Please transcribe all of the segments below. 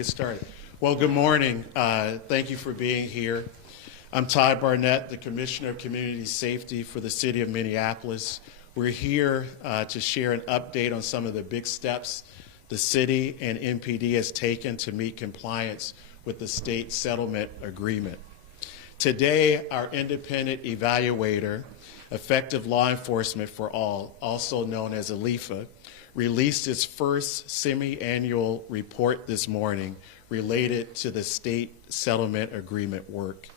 get started. Well, good morning. Thank you for being here. I'm Todd Barnett, the Commissioner of Community Safety for the City of Minneapolis. We're here to share an update on some of the big steps the city and MPD has taken to meet compliance with the state settlement agreement. Today, our independent evaluator, Effective Law Enforcement for All, also known as ALEFA, released its first semi-annual report this morning related to the state settlement agreement work.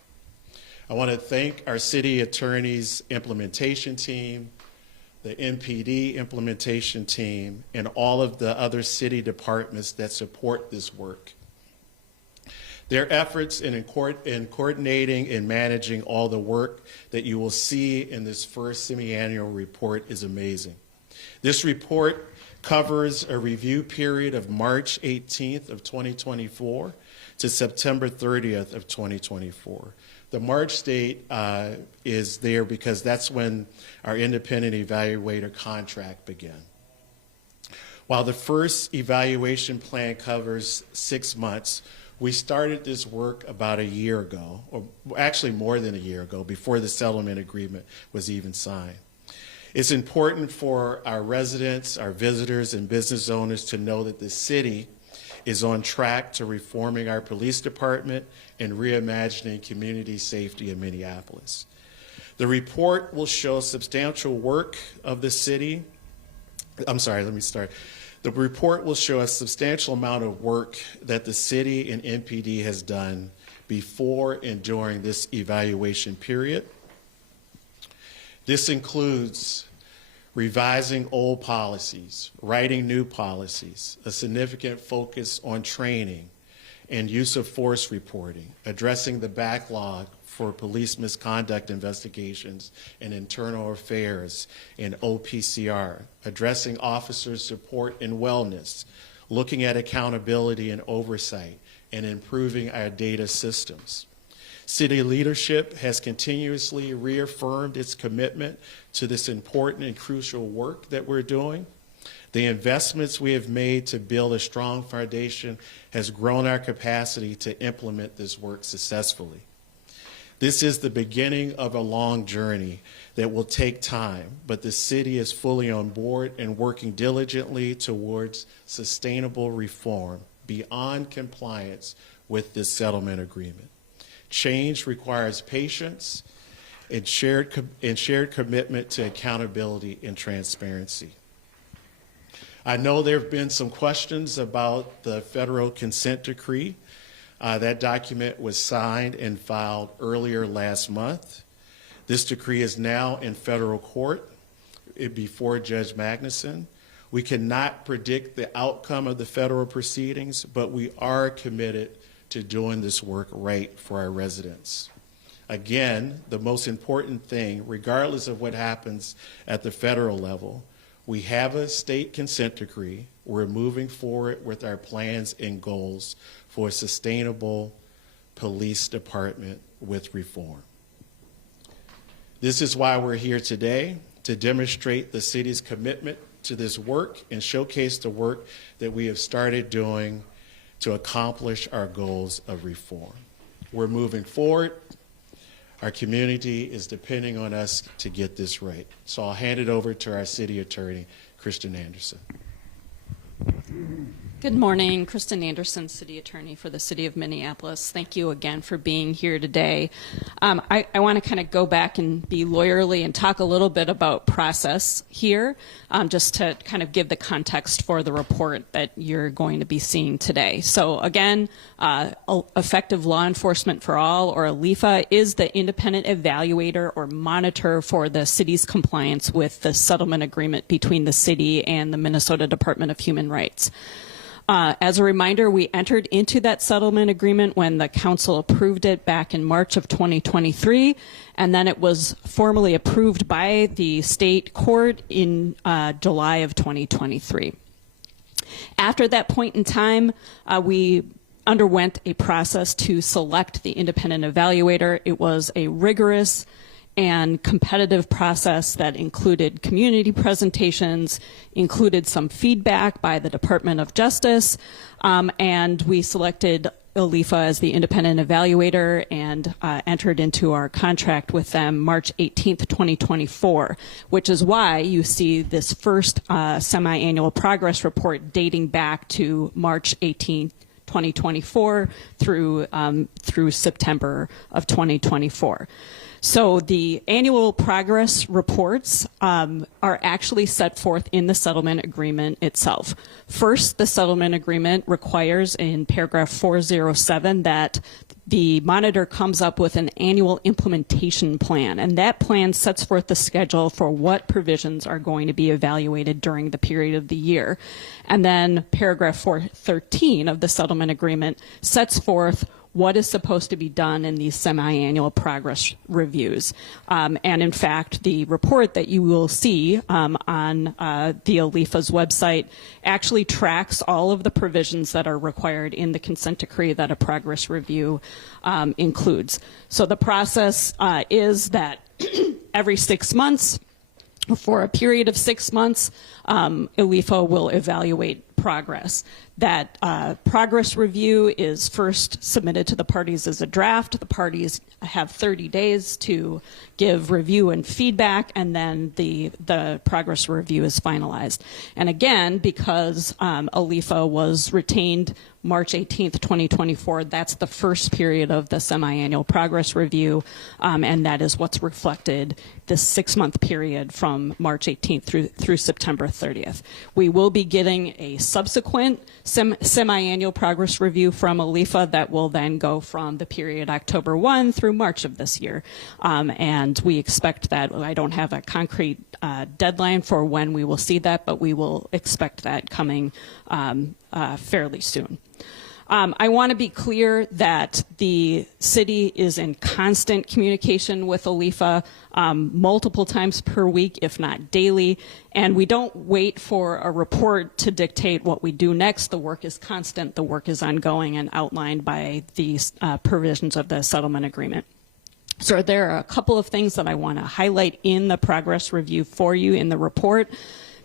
I want to thank our city attorney's implementation team, the MPD implementation team, and all of the other city departments that support this work. Their efforts in coordinating and managing all the work that you will see in this first semi-annual report is amazing. This report covers a review period of March 18th of 2024 to September 30th of 2024. The March date is there because that's when our independent evaluator contract began. While the first evaluation plan covers 6 months, we started this work about a year ago, or actually more than a year ago, before the settlement agreement was even signed. It's important for our residents, our visitors, and business owners to know that the city is on track to reforming our police department and reimagining community safety in Minneapolis. The report will show substantial work of the city. The report will show a substantial amount of work that the city and MPD has done before and during this evaluation period. This includes revising old policies, writing new policies, a significant focus on training and use of force reporting, addressing the backlog for police misconduct investigations and internal affairs and OPCR, addressing officer support and wellness, looking at accountability and oversight, and improving our data systems. City leadership has continuously reaffirmed its commitment to this important and crucial work that we're doing. The investments we have made to build a strong foundation has grown our capacity to implement this work successfully. This is the beginning of a long journey that will take time, but the city is fully on board and working diligently towards sustainable reform beyond compliance with this settlement agreement. Change requires patience and shared commitment to accountability and transparency. I know there have been some questions about the federal consent decree. That document was signed and filed earlier last month. This decree is now in federal court before Judge Magnuson. We cannot predict the outcome of the federal proceedings, but we are committed to doing this work right for our residents. Again, the most important thing, regardless of what happens at the federal level, we have a state consent decree. We're moving forward with our plans and goals for a sustainable police department with reform. This is why we're here today, to demonstrate the city's commitment to this work and showcase the work that we have started doing to accomplish our goals of reform. We're moving forward. Our community is depending on us to get this right. So I'll hand it over to our city attorney, Kristen Anderson. Good morning, Kristen Anderson, City Attorney for the City of Minneapolis. Thank you again for being here today. I want to kind of go back and be lawyerly and talk a little bit about process here, just to kind of give the context for the report that you're going to be seeing today. So again, Effective Law Enforcement for All, or ALEFA, is the independent evaluator or monitor for the city's compliance with the settlement agreement between the city and the Minnesota Department of Human Rights. As a reminder, we entered into that settlement agreement when the council approved it back in March of 2023, and then it was formally approved by the state court in July of 2023. After that point in time, we underwent a process to select the independent evaluator. It was a rigorous and competitive process that included community presentations, included some feedback by the Department of Justice, and we selected OLIFA as the independent evaluator and entered into our contract with them March 18th, 2024, which is why you see this first semi-annual progress report dating back to March 18th, 2024 through September of 2024. So the annual progress reports are actually set forth in the settlement agreement itself. First, the settlement agreement requires in paragraph 407 that the monitor comes up with an annual implementation plan, and that plan sets forth the schedule for what provisions are going to be evaluated during the period of the year. And then paragraph 413 of the settlement agreement sets forth what is supposed to be done in these semi-annual progress reviews. And in fact, the report that you will see on the OLIFA's website actually tracks all of the provisions that are required in the consent decree that a progress review includes. So the process is that every 6 months, for a period of 6 months, OLIFA will evaluate progress. That progress review is first submitted to the parties as a draft. The parties have 30 days to give review and feedback, and then the progress review is finalized. And again, because OLIFA was retained March 18th, 2024, that's the first period of the semi-annual progress review, and that is what's reflected this 6-month period from March 18th through September 30th. We will be getting a subsequent semi-annual progress review from OLIFA that will then go from the period October 1 through March of this year. And we expect that, I don't have a concrete deadline for when we will see that, but we will expect that coming fairly soon. I want to be clear that the city is in constant communication with OLIFA multiple times per week, if not daily, and we don't wait for a report to dictate what we do next. The work is constant, the work is ongoing and outlined by these provisions of the settlement agreement. So there are a couple of things that I want to highlight in the progress review for you in the report.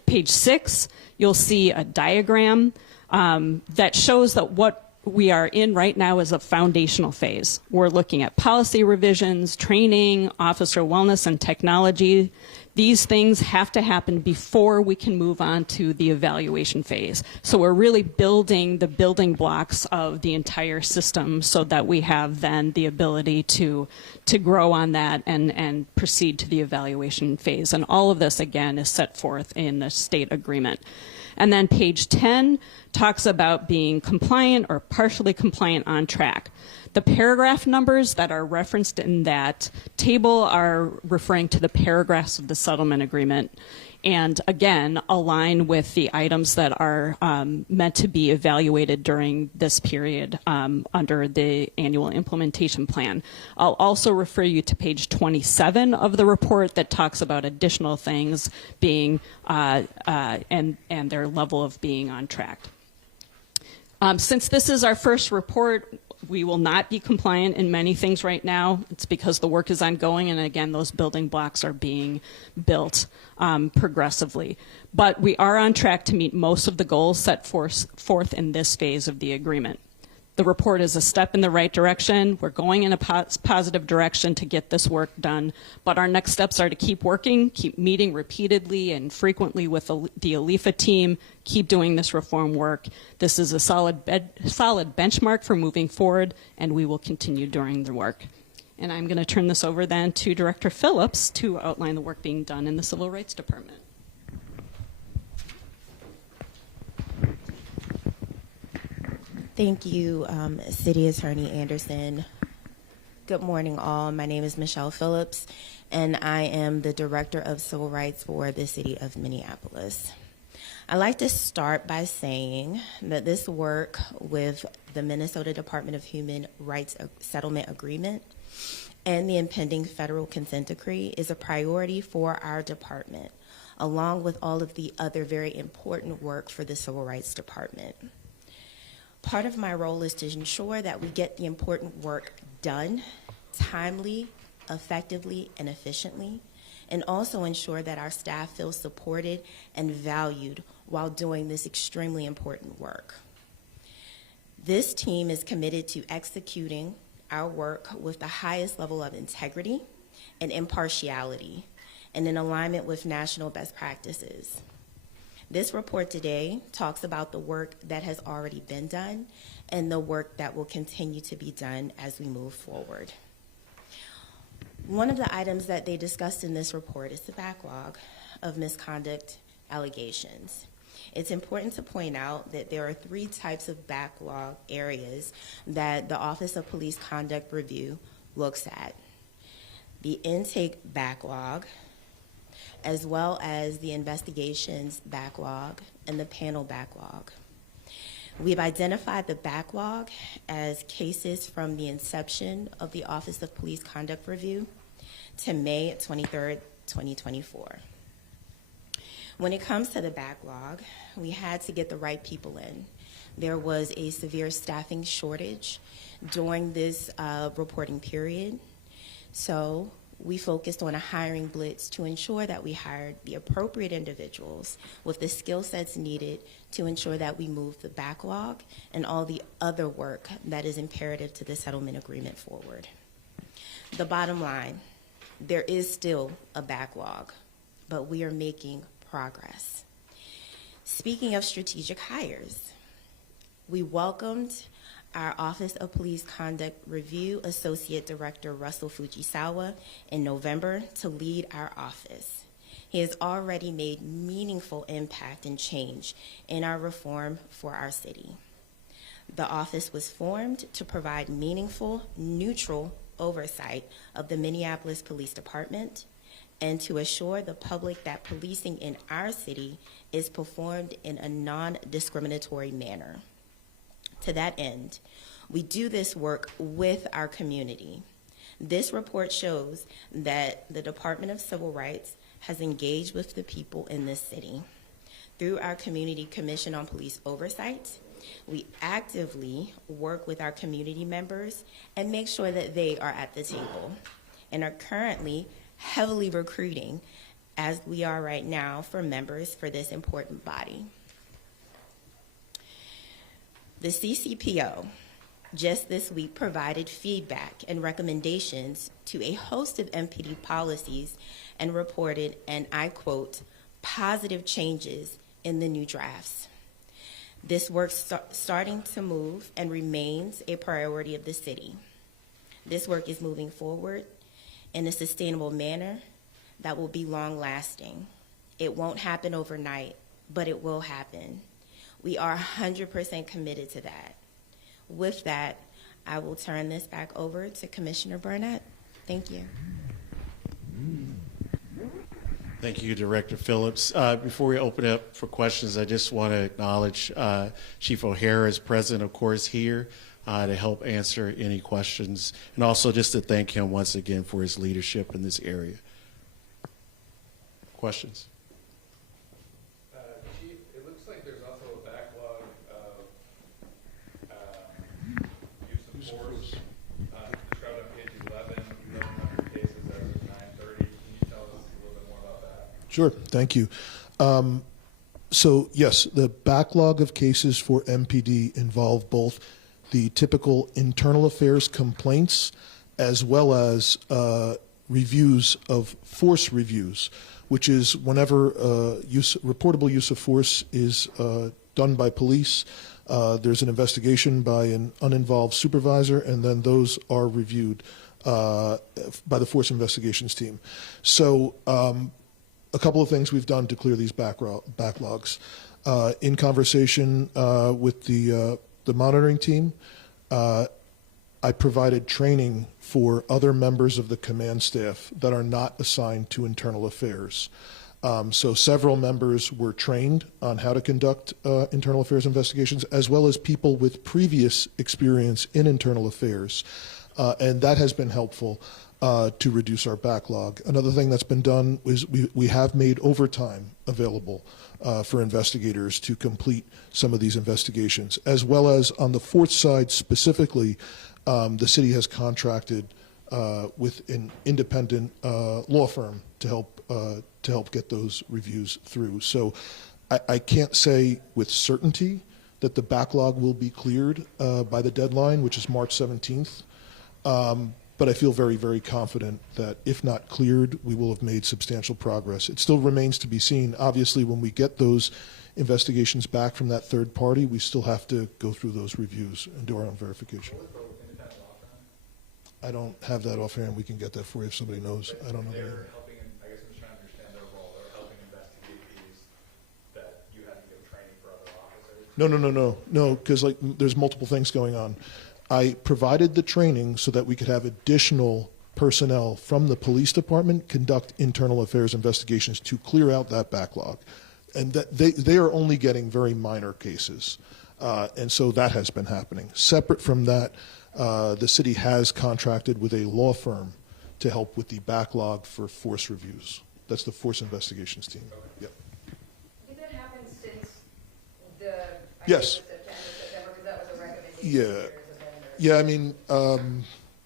Page 6, you'll see a diagram that shows that what we are in right now is a foundational phase. We're looking at policy revisions, training, officer wellness, and technology. These things have to happen before we can move on to the evaluation phase. So we're really building the building blocks of the entire system so that we have then the ability to grow on that and proceed to the evaluation phase. And all of this, again, is set forth in the state agreement. And then page 10 talks about being compliant or partially compliant on track. The paragraph numbers that are referenced in that table are referring to the paragraphs of the settlement agreement, and again align with the items that are meant to be evaluated during this period under the annual implementation plan. I'll also refer you to page 27 of the report that talks about additional things being and their level of being on track. Since this is our first report, we will not be compliant in many things right now. It's because the work is ongoing, and again, those building blocks are being built progressively. But we are on track to meet most of the goals set forth in this phase of the agreement. The report is a step in the right direction. We're going in a positive direction to get this work done, but our next steps are to keep working, keep meeting repeatedly and frequently with the OLIFA team, keep doing this reform work. This is a solid benchmark for moving forward, and we will continue doing the work. And I'm going to turn this over then to Director Phillips to outline the work being done in the Civil Rights Department. Thank you, City Attorney Anderson. Good morning, all. My name is Michelle Phillips, and I am the Director of Civil Rights for the City of Minneapolis. I'd like to start by saying that this work with the Minnesota Department of Human Rights Settlement Agreement and the impending federal consent decree is a priority for our department, along with all of the other very important work for the Civil Rights Department. Part of my role is to ensure that we get the important work done timely effectively and efficiently, and also ensure that our staff feel supported and valued while doing this extremely important work. This team is committed to executing our work with the highest level of integrity and impartiality, and in alignment with national best practices. This report today talks about the work that has already been done and the work that will continue to be done as we move forward. One of the items that they discussed in this report is the backlog of misconduct allegations. It's important to point out that there are 3 types of backlog areas that the Office of Police Conduct Review looks at: the intake backlog, as well as the investigations backlog and the panel backlog. We've identified the backlog as cases from the inception of the Office of Police Conduct Review to May 23rd, 2024. When it comes to the backlog, we had to get the right people in. There was a severe staffing shortage during this reporting period, so we focused on a hiring blitz to ensure that we hired the appropriate individuals with the skill sets needed to ensure that we move the backlog and all the other work that is imperative to the settlement agreement forward. The bottom line, there is still a backlog, but we are making progress. Speaking of strategic hires, we welcomed our Office of Police Conduct Review Associate Director Russell Fujisawa in November to lead our office. He has already made meaningful impact and change in our reform for our city. The office was formed to provide meaningful, neutral oversight of the Minneapolis Police Department and to assure the public that policing in our city is performed in a non-discriminatory manner. To that end, we do this work with our community. This report shows that the Department of Civil Rights has engaged with the people in this city. Through our Community Commission on Police Oversight, we actively work with our community members and make sure that they are at the table, and are currently heavily recruiting, as we are right now, for members for this important body. The CCPO just this week provided feedback and recommendations to a host of MPD policies and reported, and I quote, positive changes in the new drafts. This work starting to move and remains a priority of the city. This work is moving forward in a sustainable manner that will be long-lasting. It won't happen overnight, but it will happen. We are 100% committed to that. With that, I will turn this back over to Commissioner Burnett. Thank you. Thank you, Director Phillips. Before we open up for questions, I just want to acknowledge Chief O'Hara is present, of course, here to help answer any questions, and also just to thank him once again for his leadership in this area. Questions? Chief, it looks like there's also a backlog of use of force. Described on page 11, 1,100 cases as of 9/30. Can you tell us a little bit more about that? Sure, thank you. So yes, the backlog of cases for MPD involve both the typical internal affairs complaints as well as reviews of force reviews, which is whenever reportable use of force is done by police, there's an investigation by an uninvolved supervisor, and then those are reviewed by the force investigations team. So a couple of things we've done to clear these backlogs. In conversation with the monitoring team, I provided training for other members of the command staff that are not assigned to internal affairs. So several members were trained on how to conduct internal affairs investigations, as well as people with previous experience in internal affairs. And that has been helpful to reduce our backlog. Another thing that's been done is we have made overtime available for investigators to complete some of these investigations, as well as on the fourth side specifically, the city has contracted with an independent law firm to help get those reviews through. So I can't say with certainty that the backlog will be cleared by the deadline, which is March 17th. But I feel very, very confident that if not cleared, we will have made substantial progress. It still remains to be seen. Obviously, when we get those investigations back from that third party, we still have to go through those reviews and do our own verification. I don't have that offhand. We can get that for you if somebody knows. I don't know. They're helping, I guess I'm just trying to understand their role. They're helping investigate these that you have to give training for other officers? No, because like there's multiple things going on. I provided the training so that we could have additional personnel from the police department conduct internal affairs investigations to clear out that backlog. And that they are only getting very minor cases. And so that has been happening. Separate from that, the city has contracted with a law firm to help with the backlog for force reviews. That's the force investigations team. Yep. Did that happen since the Yes. September, because that was a recommendation? Yeah. Yeah, I mean,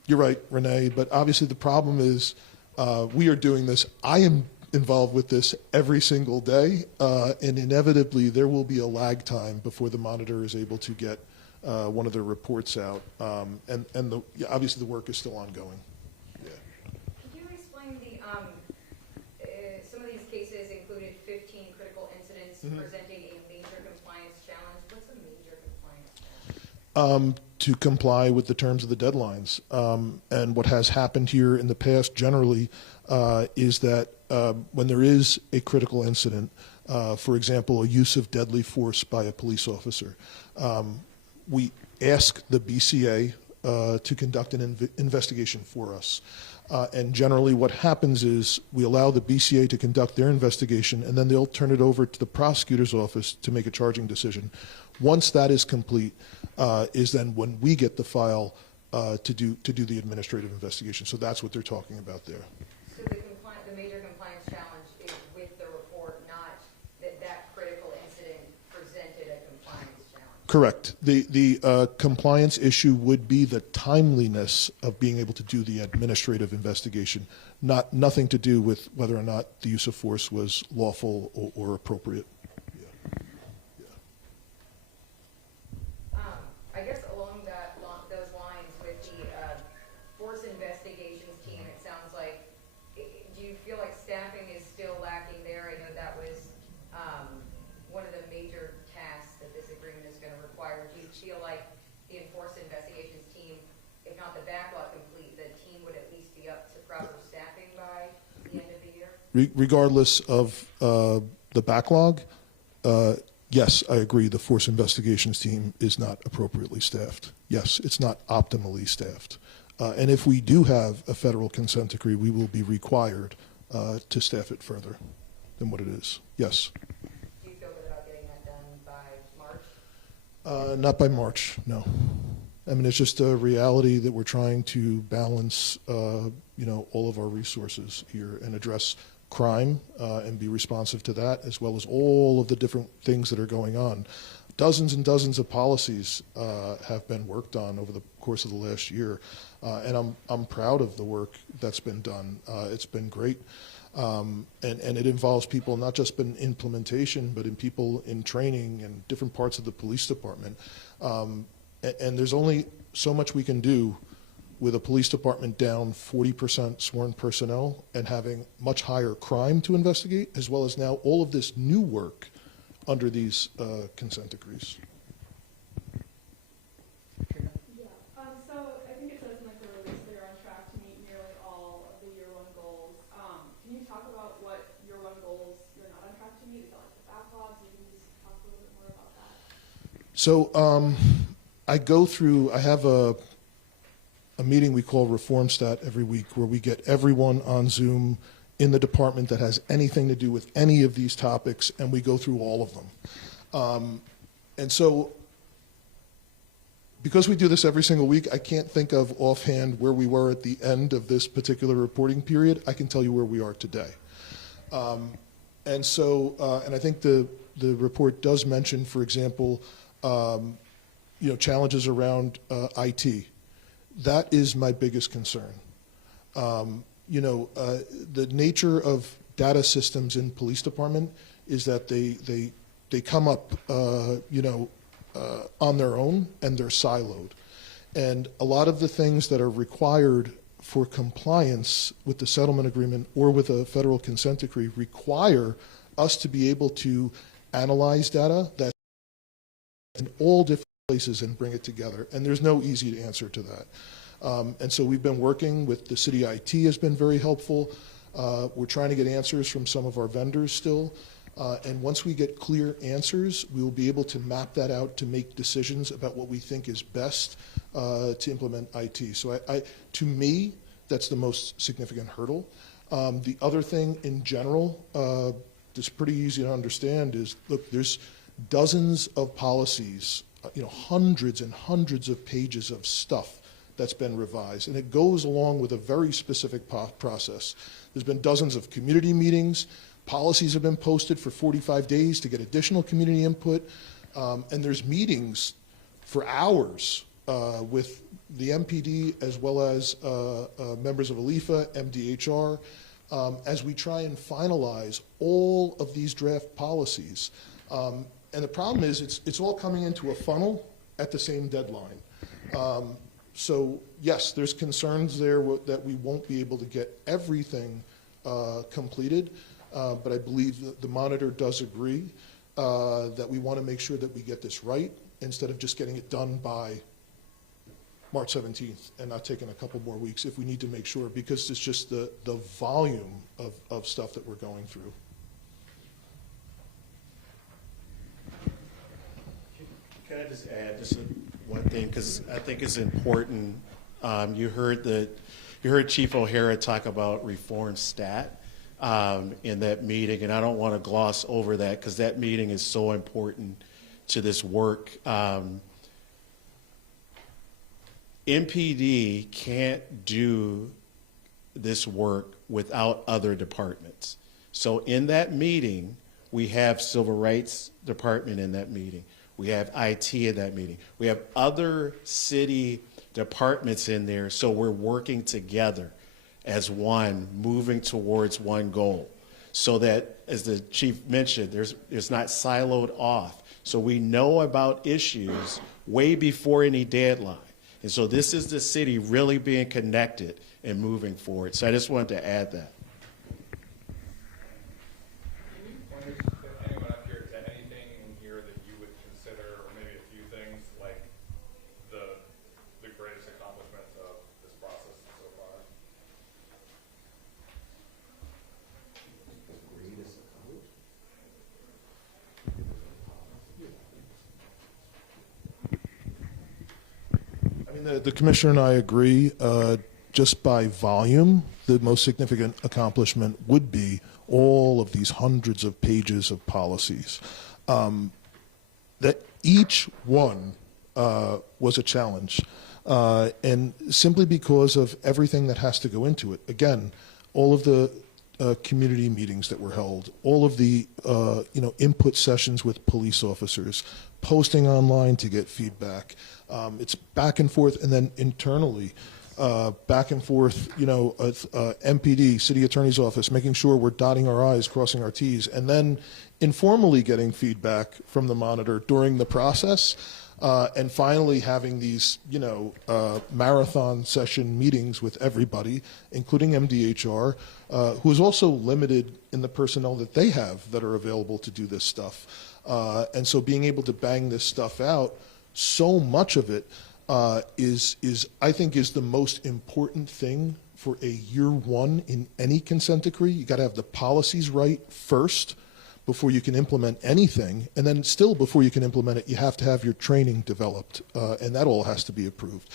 you're right, Renee, but obviously the problem is we are doing this. I am involved with this every single day, and inevitably there will be a lag time before the monitor is able to get one of their reports out, and obviously the work is still ongoing. Yeah. Could you explain some of these cases included 15 critical incidents presenting a major compliance challenge. What's a major compliance challenge? To comply with the terms of the deadlines. And what has happened here in the past generally is that when there is a critical incident, for example, a use of deadly force by a police officer, we ask the BCA to conduct an investigation for us. And generally what happens is we allow the BCA to conduct their investigation, and then they'll turn it over to the prosecutor's office to make a charging decision. Once that is complete, is then when we get the file to do the administrative investigation. So that's what they're talking about there. So the major compliance challenge is with the report, not that critical incident presented a compliance challenge? Correct. The compliance issue would be the timeliness of being able to do the administrative investigation, nothing to do with whether or not the use of force was lawful or appropriate. I guess along those lines with the force investigations team, it sounds like, do you feel like staffing is still lacking there? I know that was one of the major tasks that this agreement is going to require. Do you feel like the enforced investigations team, if not the backlog complete, the team would at least be up to proper staffing by the end of the year? Regardless of the backlog, yes, I agree. The force investigations team is not appropriately staffed. Yes, it's not optimally staffed. And if we do have a federal consent decree, we will be required to staff it further than what it is. Yes. Do you feel good about getting that done by March? Not by March, no. I mean, it's just a reality that we're trying to balance, all of our resources here and address crime and be responsive to that, as well as all of the different things that are going on. Dozens and dozens of policies have been worked on over the course of the last year, and I'm proud of the work that's been done. It's been great, and it involves people not just in implementation, but in people in training and different parts of the police department. And there's only so much we can do with a police department down 40% sworn personnel and having much higher crime to investigate, as well as now all of this new work under these consent decrees. Yeah. So I think it says in the release they're on track to meet nearly all of the year one goals. Can you talk about what year one goals you're not on track to meet? Is that like the backlogs? You can just talk a little bit more about that. So I have a meeting we call Reform Stat every week, where we get everyone on Zoom in the department that has anything to do with any of these topics, and we go through all of them. And so because we do this every single week, I can't think of offhand where we were at the end of this particular reporting period. I can tell you where we are today. And I think the report does mention, for example, challenges around IT. That is my biggest concern. The nature of data systems in police department is that they come up, on their own, and they're siloed. And a lot of the things that are required for compliance with the settlement agreement or with a federal consent decree require us to be able to analyze data that's in all different places and bring it together. And there's no easy answer to that. And so we've been working with the city IT has been very helpful. We're trying to get answers from some of our vendors still. And once we get clear answers, we will be able to map that out to make decisions about what we think is best to implement IT. So to me, that's the most significant hurdle. The other thing in general that's pretty easy to understand is, look, there's dozens of policies, hundreds and hundreds of pages of stuff that's been revised, and it goes along with a very specific process. There's been dozens of community meetings. Policies have been posted for 45 days to get additional community input, and there's meetings for hours with the MPD as well as members of ALIFA, MDHR, as we try and finalize all of these draft policies. And the problem is it's all coming into a funnel at the same deadline. So yes, there's concerns there that we won't be able to get everything completed, but I believe that the monitor does agree that we want to make sure that we get this right instead of just getting it done by March 17th and not taking a couple more weeks if we need to make sure, because it's just the volume of stuff that we're going through. Can I just add just one thing, because I think it's important. You heard Chief O'Hara talk about reform stat in that meeting, and I don't want to gloss over that because that meeting is so important to this work. MPD can't do this work without other departments. So in that meeting, we have Civil Rights Department in that meeting. We have IT in that meeting. We have other city departments in there, so we're working together as one, moving towards one goal. So that, as the chief mentioned, it's not siloed off. So we know about issues way before any deadline. And so this is the city really being connected and moving forward. So I just wanted to add that. Anyone up here, is there anything in here that you would consider, or maybe a few things, like the greatest accomplishment of this process so far? I mean, the commissioner and I agree. Just by volume, the most significant accomplishment would be all of these hundreds of pages of policies. That each one was a challenge, and simply because of everything that has to go into it. Again, all of the community meetings that were held, all of the input sessions with police officers, posting online to get feedback. It's back and forth, and then internally, back and forth, MPD, city attorney's office, making sure we're dotting our I's, crossing our T's, and then informally getting feedback from the monitor during the process, and finally having these, marathon session meetings with everybody, including MDHR, who is also limited in the personnel that they have that are available to do this stuff. And so being able to bang this stuff out, so much of it I think is the most important thing for a year one in any consent decree. You got to have the policies right first before you can implement anything, and then still before you can implement it, you have to have your training developed, and that all has to be approved.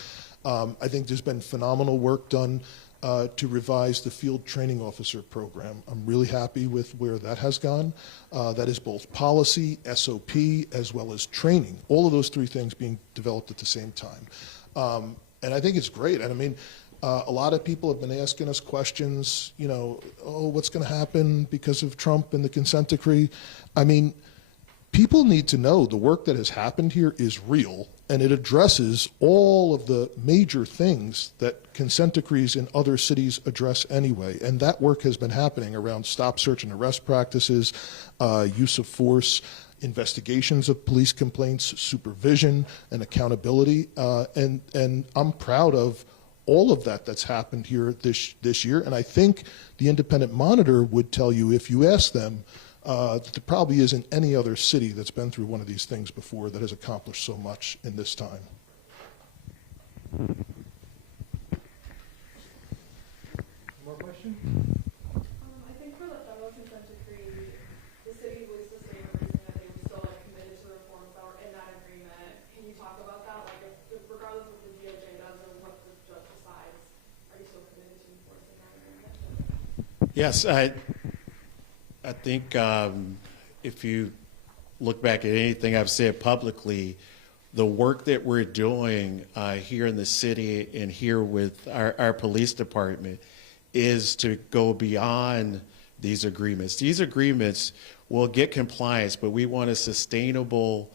I think there's been phenomenal work done to revise the field training officer program. I'm really happy with where that has gone. That is both policy, SOP, as well as training. All of those three things being developed at the same time. And I think it's great. And I mean, a lot of people have been asking us questions, what's going to happen because of Trump and the consent decree? I mean, people need to know the work that has happened here is real, and it addresses all of the major things that consent decrees in other cities address anyway. And that work has been happening around stop, search, and arrest practices, use of force, investigations of police complaints, supervision, and accountability. And I'm proud of all of that that's happened here this year. And I think the independent monitor would tell you, if you ask them, that there probably isn't any other city that's been through one of these things before that has accomplished so much in this time. More question? I think for the federal consent decree, the city was the state of reason that they were still like committed to reforms that were in that agreement. Can you talk about that? Like, if regardless of what the DOJ does or what the judge decides, are you still committed to enforcing that agreement? Yes, I think if you look back at anything I've said publicly, the work that we're doing here in the city and here with our police department is to go beyond these agreements. These agreements will get compliance, but we want a sustainable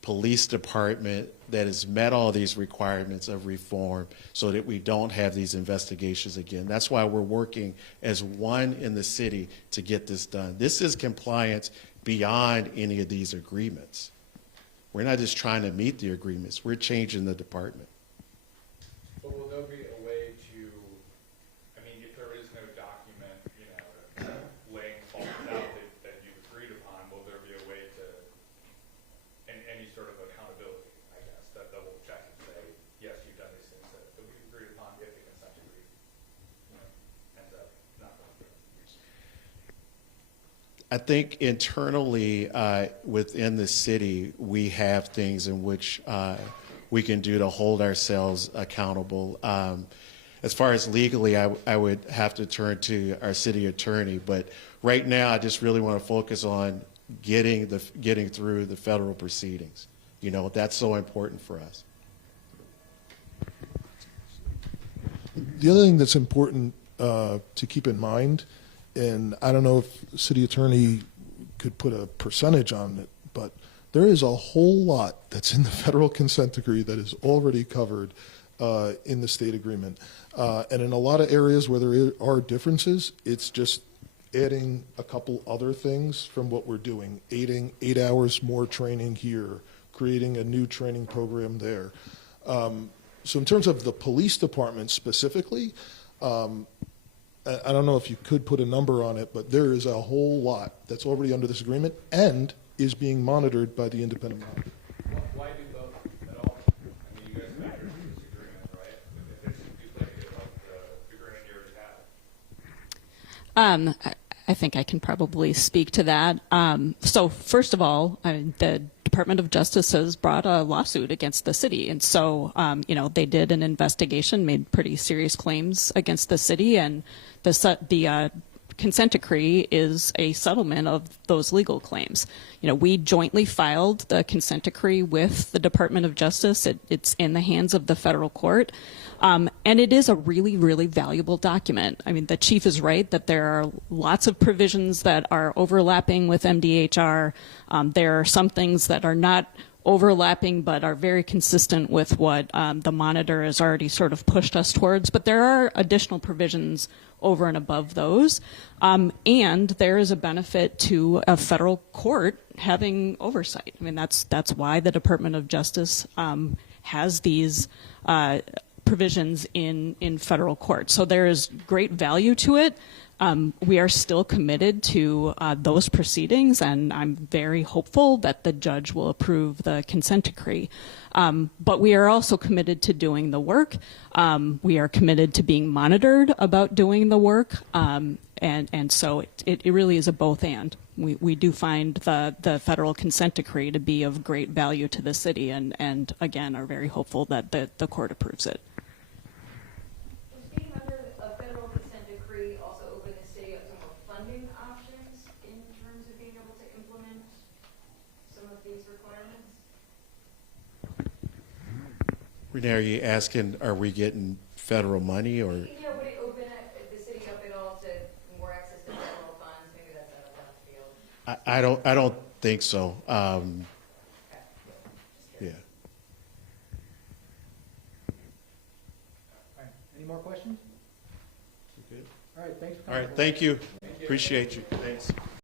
police department that has met all these requirements of reform so that we don't have these investigations again. That's why we're working as one in the city to get this done. This is compliance beyond any of these agreements. We're not just trying to meet the agreements, we're changing the department. But will there be a way to, I mean, if there is no document, laying faults out that you've agreed upon, will there be a way to, and any sort of accountability, I guess, that will check and say, yes, you've done these things that we agreed upon if the consent decree, ends up not going through? I think internally within the city, we have things in which we can do to hold ourselves accountable. As far as legally, I would have to turn to our city attorney, but right now I just really want to focus on getting through the federal proceedings. That's so important for us. The other thing that's important to keep in mind, and I don't know if the city attorney could put a percentage on it, but there is a whole lot that's in the federal consent decree that is already covered in the state agreement. And in a lot of areas where there are differences, it's just adding a couple other things from what we're doing, adding 8 hours more training here, creating a new training program there. So in terms of the police department specifically, I don't know if you could put a number on it, but there is a whole lot that's already under this agreement and is being monitored by the independent monitor. Why do both at all? I mean, you guys entered into this agreement, right? If it's duplicated like the agreement you already had. I think I can probably speak to that. So first of all, the Department of Justice has brought a lawsuit against the city. And so, they did an investigation, made pretty serious claims against the city, and the consent decree is a settlement of those legal claims. We jointly filed the consent decree with the Department of Justice. It's in the hands of the federal court. And it is a really, really valuable document. I mean, the chief is right that there are lots of provisions that are overlapping with MDHR. There are some things that are not overlapping but are very consistent with what the monitor has already sort of pushed us towards. But there are additional provisions over and above those. And there is a benefit to a federal court having oversight. I mean, that's why the Department of Justice has these provisions in federal court. So there is great value to it. We are still committed to those proceedings, and I'm very hopeful that the judge will approve the consent decree. But we are also committed to doing the work. We are committed to being monitored about doing the work. And so it really is a both and. We do find the federal consent decree to be of great value to the city, and again, are very hopeful that the court approves it. Does being under a federal consent decree also open the city up to more funding options in terms of being able to implement some of these requirements? Renee, are you asking, are we getting federal money or? Yeah, would it open the city up at all to more access to federal funds? Maybe that's out of left field. I don't think so. Yeah. All right, any more questions? All right, thanks for All coming. right, thank you. Appreciate you. Thanks.